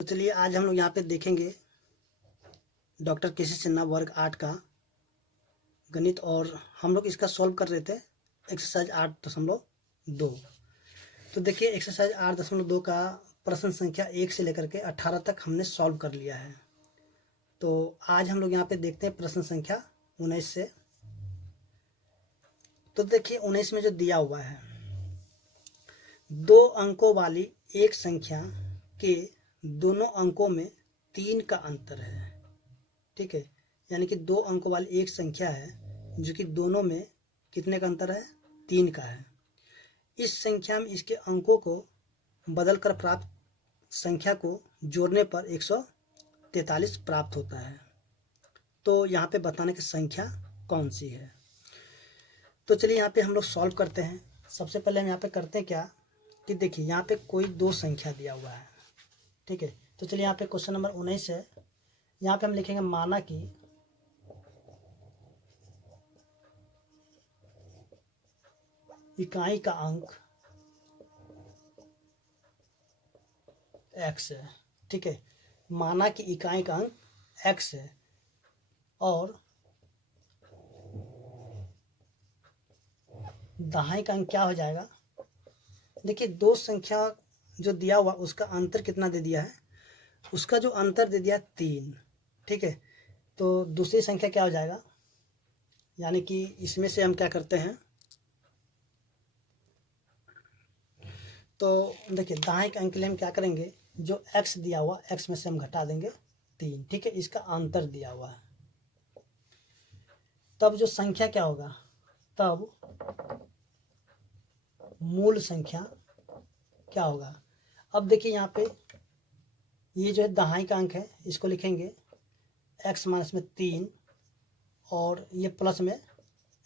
तो चलिए आज हम लोग यहाँ पे देखेंगे डॉक्टर केसी सिन्हा वर्ग 8 का गणित। और हम लोग इसका सॉल्व कर रहे थे एक्सरसाइज 8.2। तो देखिए एक्सरसाइज 8.2 का प्रश्न संख्या 1 से लेकर के 18 तक हमने सॉल्व कर लिया है। तो आज हम लोग यहाँ पे देखते हैं प्रश्न संख्या 19 से। तो देखिए 19 में जो दिया हुआ है, 2 अंकों वाली एक संख्या के दोनों अंकों में 3 का अंतर है। ठीक है, यानी कि 2 अंकों वाली एक संख्या है जो कि दोनों में कितने का अंतर है, 3 का है। इस संख्या में इसके अंकों को बदलकर प्राप्त संख्या को जोड़ने पर 143 प्राप्त होता है। तो यहाँ पे बताने की संख्या कौन सी है। तो चलिए यहाँ पे हम लोग सॉल्व करते हैं। सबसे पहले हम यहाँ पे करते हैं क्या कि देखिए यहाँ पे कोई 2 संख्या दिया हुआ है। ठीक है, तो चलिए यहाँ पे क्वेश्चन नंबर 19 है। यहाँ पे हम लिखेंगे माना कि इकाई का अंक x है। ठीक है, माना कि इकाई का अंक x है और दहाई का अंक क्या हो जाएगा। देखिए 2 संख्या जो दिया हुआ उसका अंतर कितना दे दिया है, उसका जो अंतर दे दिया 3। ठीक है, तो दूसरी संख्या क्या हो जाएगा, यानी कि इसमें से हम क्या करते हैं, तो देखिए दाएं के अंक के लिए हम क्या करेंगे, जो x दिया हुआ x में से हम घटा देंगे 3। ठीक है, इसका अंतर दिया हुआ है। तब जो संख्या क्या होगा, तब मूल संख्या क्या होगा। अब देखिए यहाँ पे ये जो है दहाई का अंक है, इसको लिखेंगे x माइनस में 3 और ये प्लस में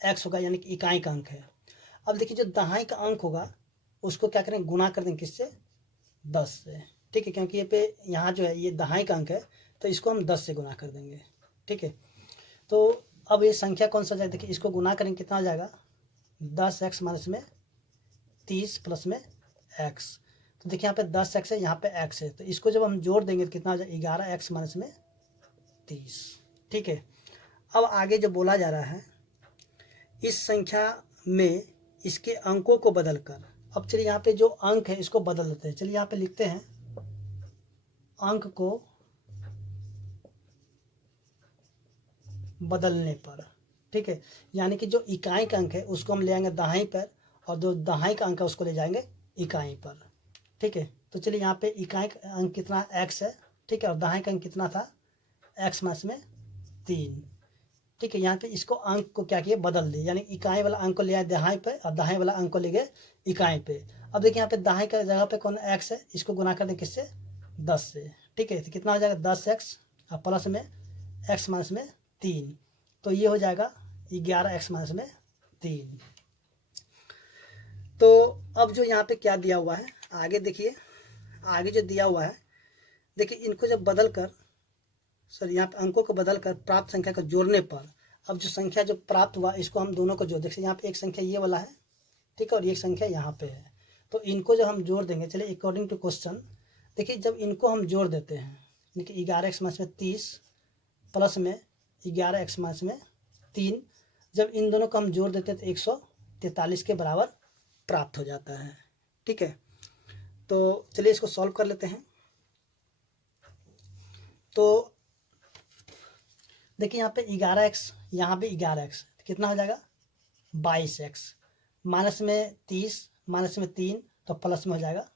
x होगा, यानी कि इकाई का अंक है। अब देखिए जो दहाई का अंक होगा उसको क्या करेंगे, गुना कर देंगे किससे, 10 से। ठीक है, क्योंकि ये पे यहाँ जो है ये दहाई का अंक है तो इसको हम 10 से गुना कर देंगे। ठीक है, तो अब ये संख्या कौन सा जाएगा, देखिए इसको गुना करेंगे कितना हो जाएगा, 10x माइनस में 30 प्लस में x। तो देखिए यहाँ पे 10x है, यहाँ पे x है, तो इसको जब हम जोड़ देंगे तो कितना हो जाएगा, 11x माइनस में 30। ठीक है, अब आगे जो बोला जा रहा है, इस संख्या में इसके अंकों को बदलकर, अब चलिए यहाँ पे जो अंक है इसको बदल देते हैं। चलिए यहाँ पे लिखते हैं अंक को बदलने पर। ठीक है, यानी कि जो इकाई का अंक है उसको हम ले आएंगे दाहिनी पर और जो दहाई का अंक है उसको ले जाएंगे इकाई पर। ठीक है, तो चलिए यहाँ पे इकाई का अंक कितना x है। ठीक है, और दहाई का अंक कितना था, x माइनस में 3। ठीक है, यहाँ पे इसको अंक को क्या किया, बदल दिए, यानी इकाई वाला अंक को ले आए दहाई पे और दहाई वाला अंक को ले गए इकाई पे। अब देखिए यहाँ पे दहाई का जगह पे कौन x है, इसको गुना कर दें किससे, 10 से। ठीक है, तो कितना हो जाएगा 10x और प्लस में x माइनस में 3, तो ये हो जाएगा 11x माइनस में 3। तो अब जो यहाँ पे क्या दिया हुआ है, आगे देखिए, आगे जो दिया हुआ है, देखिए इनको जब बदल कर, सॉरी यहाँ पे अंकों को बदल कर प्राप्त संख्या को जोड़ने पर, अब जो संख्या जो प्राप्त हुआ इसको हम दोनों को जोड़, देखिए यहाँ पे एक संख्या ये वाला है, ठीक है, और एक संख्या यहाँ पे है, तो इनको जब हम जोड़ देंगे, चलिए अकॉर्डिंग टू क्वेश्चन, देखिए जब इनको हम जोड़ देते हैं, देखिए 11x माइनस में 30 प्लस में 11x माइनस में 3, जब इन दोनों को हम जोड़ देते हैं तो 143 के बराबर प्राप्त हो जाता है। ठीक है, तो चलिए इसको सॉल्व कर लेते हैं। तो देखिए यहाँ पे 11x, यहाँ पे 11x, कितना हो जाएगा 22x, माइनस में 30 माइनस में 3 तो प्लस में हो जाएगा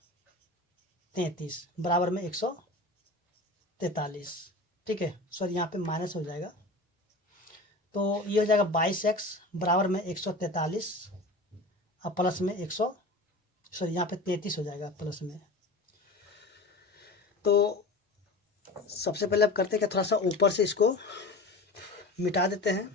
33 बराबर में 143। ठीक है, सॉरी यहाँ पे माइनस हो जाएगा, तो ये हो जाएगा 22x बराबर में 143 और प्लस में 100, सॉरी यहाँ पे 33 हो जाएगा प्लस में। तो सबसे पहले अब करते हैं कि थोड़ा सा ऊपर से इसको मिटा देते हैं।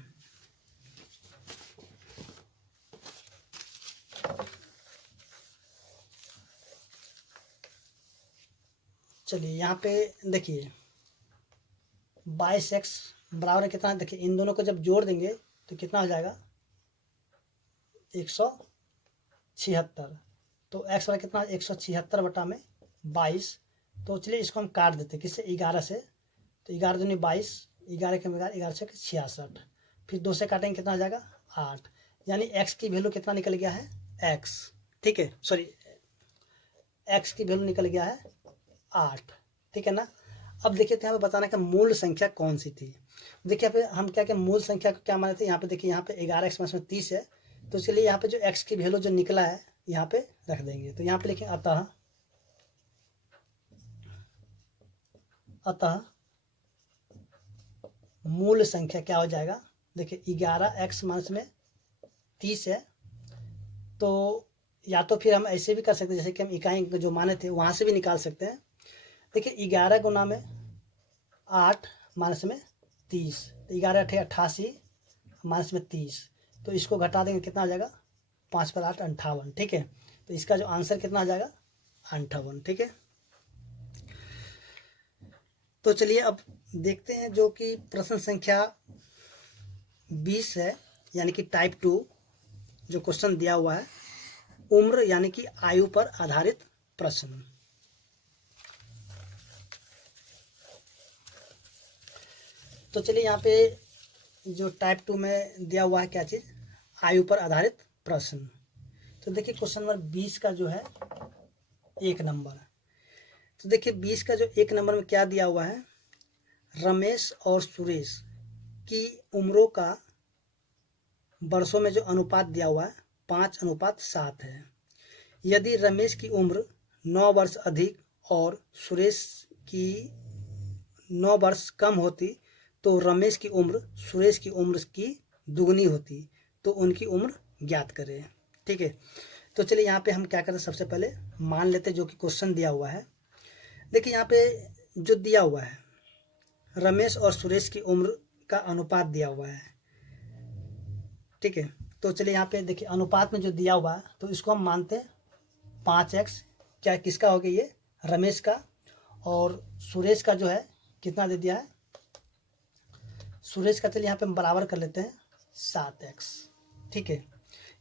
चलिए यहाँ पे देखिए 22x बराबर कितना, देखिए इन दोनों को जब जोड़ देंगे तो कितना हो जाएगा 176, तो x बराबर कितना 176 बटा में 22 तो चलिए इसको हम काट देते हैं किससे, 11 से। तो 11 दूनी 22, 11 के 11 से 66, फिर 2 से काटेंगे कितना आ जाएगा 8, यानी x की वैल्यू कितना निकल गया है x, ठीक है, सॉरी x की वैल्यू निकल गया है 8, ठीक है ना। अब देखिए तो यहाँ पे बताना है कि मूल संख्या कौन सी थी। देखिए यहाँ पे हम क्या क्या मूल संख्या को क्या माने थे, यहाँ पे देखिए यहाँ पे 11 x में 30 है, तो चलिए यहाँ पे जो x की वैल्यू जो निकला है यहाँ पे रख देंगे। तो यहाँ पे लिखेंगे अतः मूल संख्या क्या हो जाएगा, देखिए 11x में 30 है, तो या तो फिर हम ऐसे भी कर सकते हैं जैसे कि हम इकाई जो माने थे वहाँ से भी निकाल सकते हैं। देखिए 11 गुना में 8 माइनस में 30, तो 11 8 88 माइनस में 30, तो इसको घटा देंगे कितना आ जाएगा 5 पर 8 58, ठीक है। तो इसका जो आंसर कितना आ जाएगा 58, ठीक है। तो चलिए अब देखते हैं जो कि प्रश्न संख्या 20 है, यानी कि टाइप 2 जो क्वेश्चन दिया हुआ है, उम्र यानी कि आयु पर आधारित प्रश्न। तो चलिए यहाँ पे जो टाइप 2 में दिया हुआ है क्या चीज़, आयु पर आधारित प्रश्न। तो देखिए क्वेश्चन नंबर 20 का जो है 1 नंबर, तो देखिए 20 का जो 1 नंबर में क्या दिया हुआ है, रमेश और सुरेश की उम्रों का वर्षों में जो अनुपात दिया हुआ है 5:7 है। यदि रमेश की उम्र 9 वर्ष अधिक और सुरेश की 9 वर्ष कम होती तो रमेश की उम्र सुरेश की उम्र की दुगनी होती, तो उनकी उम्र ज्ञात करें, ठीक है। तो चलिए यहाँ पे हम क्या करते हैं, सबसे पहले मान लेते जो कि क्वेश्चन दिया हुआ है। देखिए यहाँ पे जो दिया हुआ है रमेश और सुरेश की उम्र का अनुपात दिया हुआ है, ठीक है। तो चलिए यहाँ पे देखिए अनुपात में जो दिया हुआ है तो इसको हम मानते हैं 5x, क्या किसका हो गया, ये रमेश का, और सुरेश का जो है कितना दे दिया है, सुरेश का चलिए यहाँ पे हम बराबर कर लेते हैं 7x, ठीक है।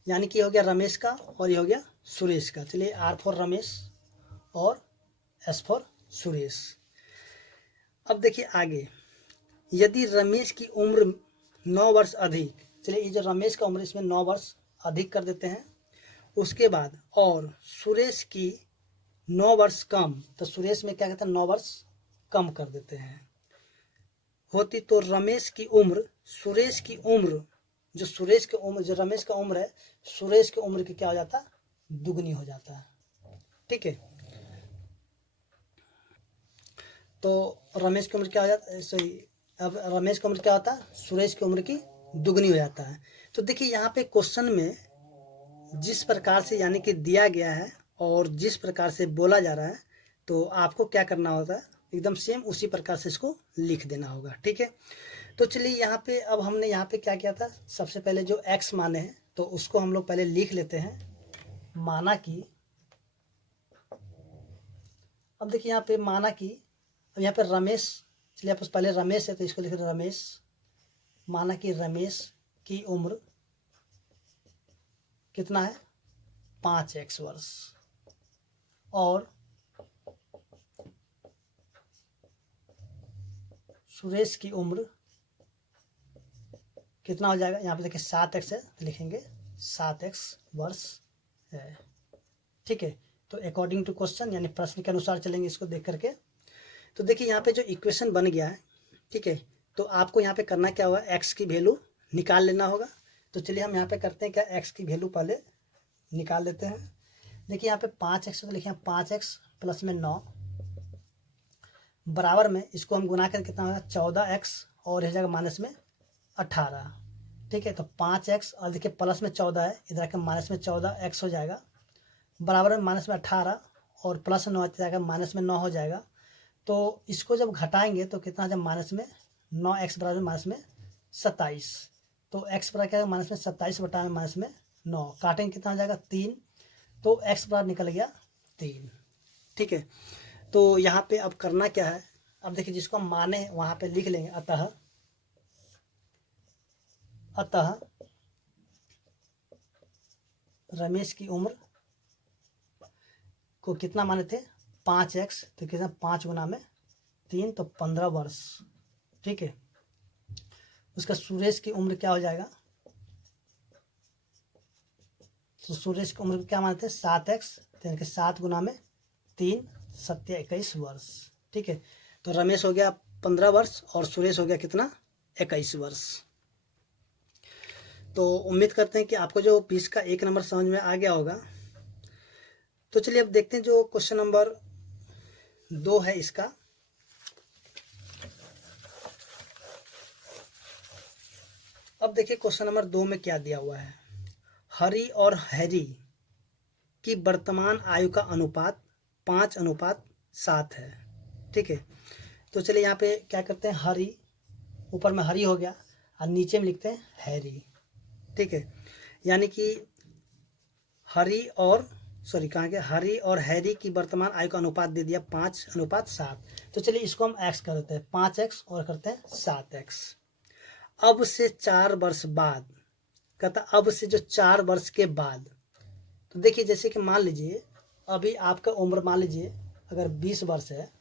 यानी कि हो गया रमेश का और ये हो गया सुरेश का। चलिए R फॉर रमेश और S फॉर सुरेश। अब देखिए आगे, यदि रमेश की उम्र 9 वर्ष अधिक, चलिए ये जो रमेश का उम्र इसमें 9 वर्ष अधिक कर देते हैं, उसके बाद और सुरेश की 9 वर्ष कम, तो सुरेश में क्या कहते हैं 9 वर्ष कम कर देते हैं होती, तो रमेश की उम्र सुरेश की उम्र जो सुरेश की उम्र जो रमेश का उम्र है सुरेश की उम्र की क्या हो जाता है दुगनी हो जाता है, ठीक है। तो रमेश की उम्र क्या हो जाता है, सही, अब रमेश की उम्र क्या होता है सुरेश की उम्र की दुगनी हो जाता है। तो देखिए यहाँ पे क्वेश्चन में जिस प्रकार से यानी कि दिया गया है और जिस प्रकार से बोला जा रहा है, तो आपको क्या करना होता है एकदम सेम उसी प्रकार से इसको लिख देना होगा, ठीक है। तो चलिए यहाँ पे अब हमने यहाँ पे क्या किया था, सबसे पहले जो x माने हैं तो उसको हम लोग पहले लिख लेते हैं, माना कि, अब देखिए यहाँ पे माना कि, अब यहाँ पे रमेश, चलिए आप पहले रमेश है तो इसको लिख रहे रमेश, माना कि रमेश की उम्र कितना है 5x वर्ष और सुरेश की उम्र कितना हो जाएगा, यहाँ पे देखिए 7x है तो लिखेंगे 7x वर्ष है, ठीक है। तो अकॉर्डिंग टू क्वेश्चन यानी प्रश्न के अनुसार चलेंगे इसको देख करके। तो देखिए यहाँ पे जो इक्वेशन बन गया है, ठीक है, तो आपको यहाँ पे करना क्या होगा, x की वैल्यू निकाल लेना होगा। तो चलिए हम यहाँ पे करते हैं क्या, x की वैल्यू पहले निकाल लेते हैं। देखिए यहाँ पे 5x तो लिखे 5x प्लस में 9 बराबर में इसको हम गुना कर कितना होगा 14x और इस जगह माइनस में 18, ठीक है। तो 5x और देखिए प्लस में 14 है, इधर के माइनस में 14x हो जाएगा, बराबर में माइनस में 18 और प्लस 9 जाएगा माइनस में 9 हो जाएगा। तो इसको जब घटाएंगे तो कितना जब माइनस में 9x बराबर माइनस में 27, तो x बराबर क्या माइनस में 27 बटा में माइनस में 9, काटेंगे कितना हो जाएगा 3, तो x बराबर निकल गया 3, ठीक है। तो यहाँ पे अब करना क्या है, अब देखिए जिसको हम माने वहाँ पे लिख लेंगे, अतः रमेश की उम्र को कितना माने थे 5x, तो कितना 5 गुना में 3 तो 15 वर्ष। ठीक है, उसका सुरेश की उम्र क्या हो जाएगा, तो सुरेश की उम्र क्या मानते हैं 7x, यानी कि 7 गुना में 3 7 21 वर्ष। ठीक है, तो रमेश हो गया 15 वर्ष और सुरेश हो गया कितना 21 वर्ष। तो उम्मीद करते हैं कि आपको जो 20 का 1 नंबर समझ में आ गया होगा। तो चलिए अब देखते हैं जो क्वेश्चन नंबर 2 है इसका। अब देखिए क्वेश्चन नंबर 2 में क्या दिया हुआ है, हरी और हैरी की वर्तमान आयु का अनुपात 5:7 है। ठीक है, तो चलिए यहाँ पे क्या करते हैं, हरी, ऊपर में हरी हो गया और नीचे में लिखते हैं हैरी। ठीक है, यानी कि हरी और कहाँ गया, हरी और हैरी की वर्तमान आयु का अनुपात दे दिया 5:7। तो चलिए इसको हम x कर देते हैं, 5x और करते हैं 7x। अब से 4 वर्ष बाद, कहता अब से जो 4 वर्ष के बाद, तो देखिए जैसे कि मान लीजिए अभी आपका उम्र मान लीजिए अगर 20 वर्ष है।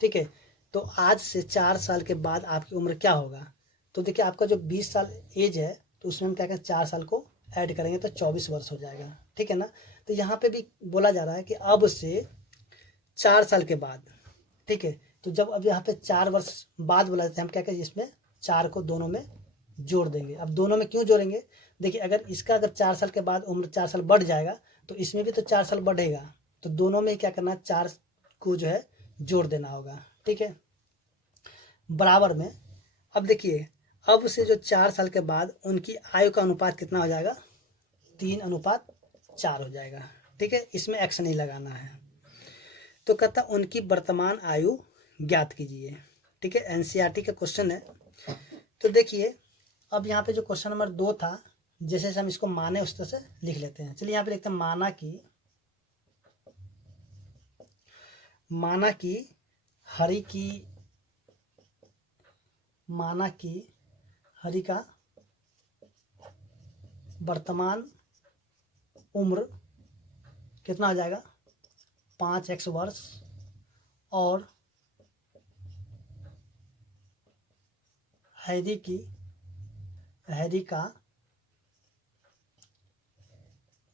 ठीक है, तो आज से 4 साल के बाद आपकी उम्र क्या होगा, तो देखिए आपका जो 20 साल एज है तो उसमें हम क्या करें 4 साल को ऐड करेंगे तो 24 वर्ष हो जाएगा। ठीक है ना, तो यहाँ पे भी बोला जा रहा है कि अब से 4 साल के बाद। ठीक है, तो जब अब यहाँ पे 4 वर्ष बाद बोला जाता है, हम क्या करें इसमें 4 को दोनों में जोड़ देंगे। अब दोनों में क्यों जोड़ेंगे, देखिए अगर इसका अगर 4 साल के बाद उम्र 4 साल बढ़ जाएगा तो इसमें भी तो 4 साल बढ़ेगा, तो दोनों में क्या करना है 4 को जो है जोड़ देना होगा। ठीक है, बराबर में। अब देखिए अब से जो 4 साल के बाद उनकी आयु का अनुपात कितना हो जाएगा, 3:4 हो जाएगा। ठीक है, इसमें एक्स नहीं लगाना है। तो कहता उनकी वर्तमान आयु ज्ञात कीजिए। ठीक है, एनसीईआरटी का क्वेश्चन है। तो देखिए अब यहाँ पे जो क्वेश्चन नंबर 2 था, जैसे हम इसको माने उस तरह से लिख लेते हैं। चलिए यहाँ पे लिखते हैं माना कि हरि का वर्तमान उम्र कितना हो जाएगा 5x वर्ष और हैरी का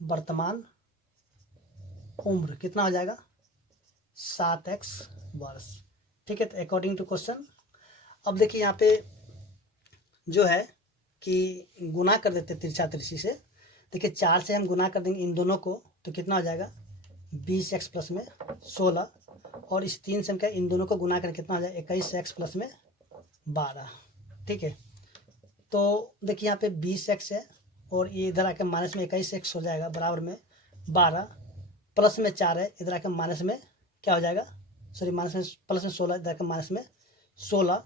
वर्तमान उम्र कितना हो जाएगा 7x वर्ष। ठीक है, तो अकॉर्डिंग टू क्वेश्चन अब देखिए यहाँ पे जो है कि गुना कर देते तिरछा तिरछी से। देखिए 4 से हम गुना कर देंगे इन दोनों को तो कितना हो जाएगा 20x प्लस में 16, और इस 3 से हम क्या इन दोनों को गुना कर कितना हो जाएगा 21x प्लस में 12। ठीक है, तो देखिए यहाँ पे 20x है और ये इधर आकर माइनस में 21x हो जाएगा, बराबर में 12, प्लस में 4 है, इधर आकर माइनस में क्या हो जाएगा, माइनस में प्लस में 16, इधर आकर माइनस में 16।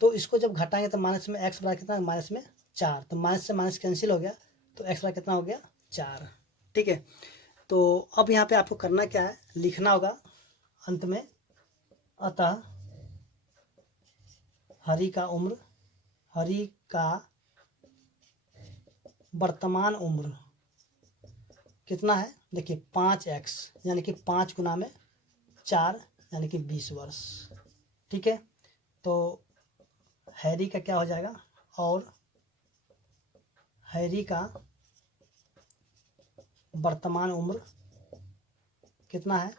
तो इसको जब घटाएंगे तो माइनस में x बराबर कितना, माइनस में 4, तो माइनस से माइनस कैंसिल हो गया तो x बराबर कितना हो गया 4। ठीक है, तो अब यहाँ पे आपको करना क्या है, लिखना होगा अंत में, अतः हरि का वर्तमान उम्र कितना है, देखिए 5x यानी कि 5 गुना में 4 यानी कि 20 वर्ष। ठीक है, तो हैरी का क्या हो जाएगा, और हैरी का वर्तमान उम्र कितना है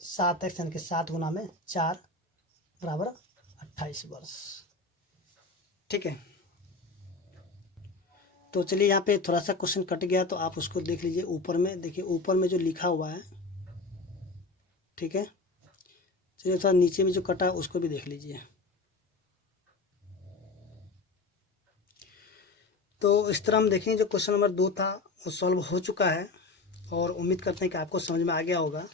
7x यानी कि 7 गुना में 4 बराबर 28 वर्ष। ठीक है, तो चलिए यहाँ पे थोड़ा सा क्वेश्चन कट गया तो आप उसको देख लीजिए ऊपर में, देखिए ऊपर में जो लिखा हुआ है। ठीक है, चलिए थोड़ा नीचे में जो कटा है उसको भी देख लीजिए। तो इस तरह हम देखेंगे जो क्वेश्चन नंबर 2 था वो सॉल्व हो चुका है और उम्मीद करते हैं कि आपको समझ में आ गया होगा।